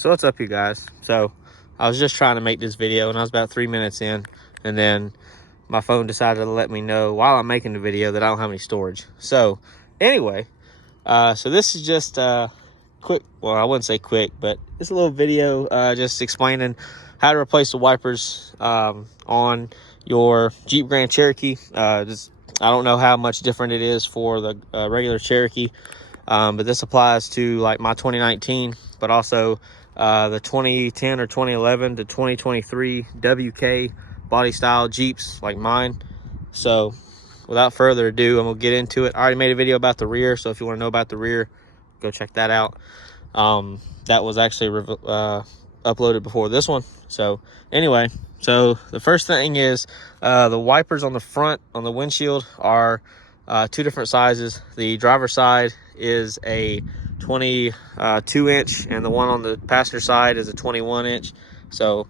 So what's up, you guys? So I was just trying to make this video and I was about 3 minutes in, and then my phone decided to let me know while I'm making the video that I don't have any storage. So anyway, so this is just quick, well, I wouldn't say quick, but it's a little video just explaining how to replace the wipers on your Jeep Grand Cherokee. I don't know how much different it is for the regular Cherokee, but this applies to like my 2019, but also the 2010 or 2011 to 2023 WK body style Jeeps like mine. So without further ado, I'm gonna get into it. I already made a video about the rear, so if you want to know about the rear, go check that out. That was actually uploaded before this one. So anyway, so the first thing is the wipers on the front on the windshield are two different sizes. The driver's side is a 22 inch and the one on the passenger side is a 21 inch. So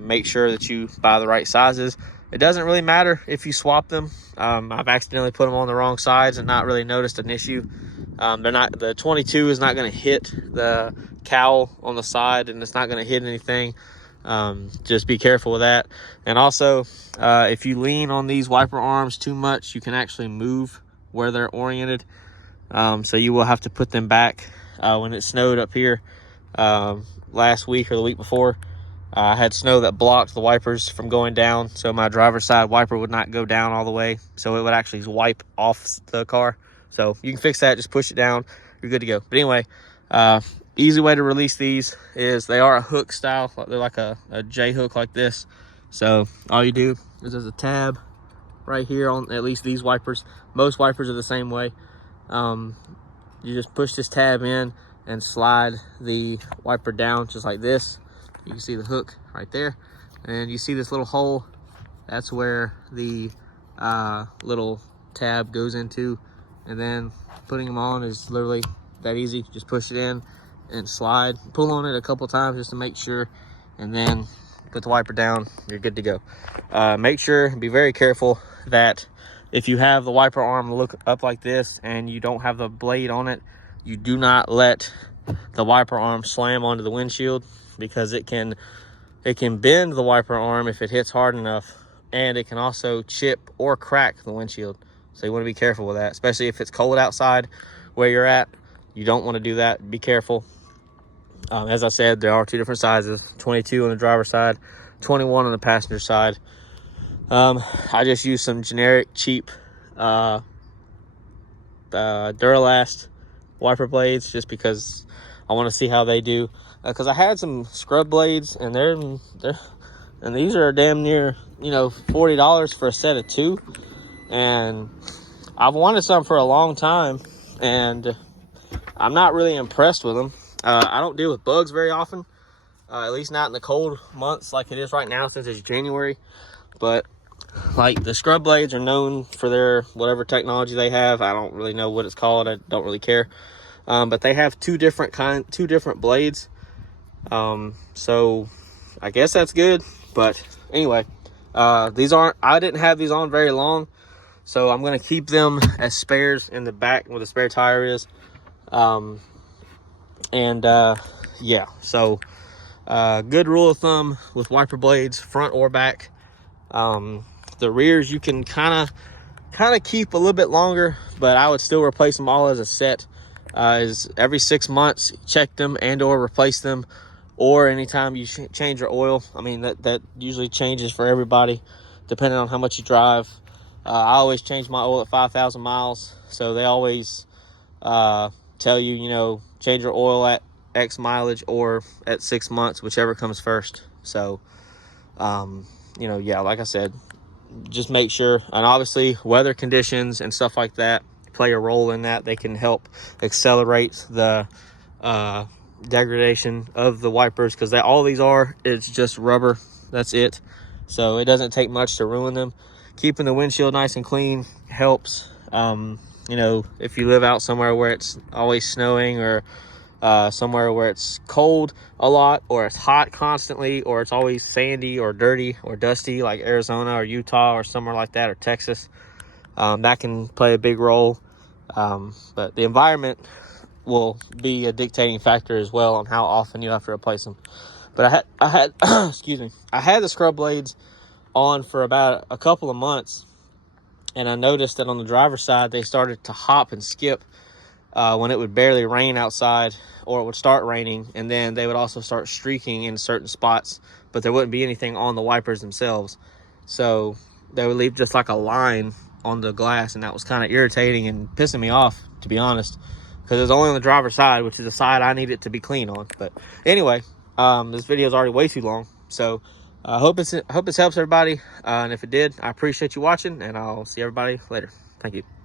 make sure that you buy the right sizes. It doesn't really matter if you swap them. I've accidentally put them on the wrong sides and not really noticed an issue. The 22 is not going to hit the cowl on the side, and it's not going to hit anything. Just be careful with that. And also, if you lean on these wiper arms too much, you can actually move where they're oriented. So you will have to put them back. When it snowed up here last week or the week before, I had snow that blocked the wipers from going down, so my driver's side wiper would not go down all the way, so it would actually wipe off the car. So you can fix that, just push it down, you're good to go. But anyway, easy way to release these is they are a hook style. They're like a J hook like this. So all you do is there's a tab right here on at least these wipers. Most wipers are the same way. You just push this tab in and slide the wiper down just like this. You can see the hook right there, and you see this little hole. That's where the little tab goes into, and then putting them on is literally that easy. Just push it in and slide, pull on it a couple times just to make sure, and then put the wiper down. You're good to go. Make sure, be very careful that if you have the wiper arm look up like this and you don't have the blade on it, you do not let the wiper arm slam onto the windshield, because it can bend the wiper arm if it hits hard enough, and it can also chip or crack the windshield. So you want to be careful with that, especially if it's cold outside where you're at. You don't want to do that. Be careful. As I said, there are two different sizes, 22 on the driver's side, 21 on the passenger side. I just use some generic cheap Duralast wiper blades just because I want to see how they do. Because I had some scrub blades, and these are damn near, $40 for a set of two, and I've wanted some for a long time, and I'm not really impressed with them. I don't deal with bugs very often, at least not in the cold months like it is right now since it's January. But like the scrub blades are known for their whatever technology they have. I don't really know what it's called. I don't really care. But they have two different blades. So I guess that's good. But anyway, I didn't have these on very long, so I'm going to keep them as spares in the back where the spare tire is. Yeah, so good rule of thumb with wiper blades, front or back. The rears you can kind of keep a little bit longer, but I would still replace them all as a set. Is every 6 months check them and or replace them, or anytime you change your oil. I mean, that usually changes for everybody depending on how much you drive. I always change my oil at 5,000 miles, so they always tell you, change your oil at X mileage or at 6 months, whichever comes first. So yeah, like I said, just make sure. And obviously weather conditions and stuff like that play a role in that. They can help accelerate the degradation of the wipers, because all these are, it's just rubber. That's it. So it doesn't take much to ruin them. Keeping the windshield nice and clean helps. If you live out somewhere where it's always snowing, or somewhere where it's cold a lot, or it's hot constantly, or it's always sandy or dirty or dusty like Arizona or Utah or somewhere like that, or Texas, that can play a big role. But the environment will be a dictating factor as well on how often you have to replace them. But I had excuse me, I had the scrub blades on for about a couple of months, and I noticed that on the driver's side they started to hop and skip when it would barely rain outside, or it would start raining, and then they would also start streaking in certain spots, but there wouldn't be anything on the wipers themselves. So they would leave just like a line on the glass, and that was kind of irritating and pissing me off, to be honest, because it was only on the driver's side, which is the side I need it to be clean on. But anyway, this video is already way too long, so I hope this helps everybody, and if it did, I appreciate you watching, and I'll see everybody later. Thank you.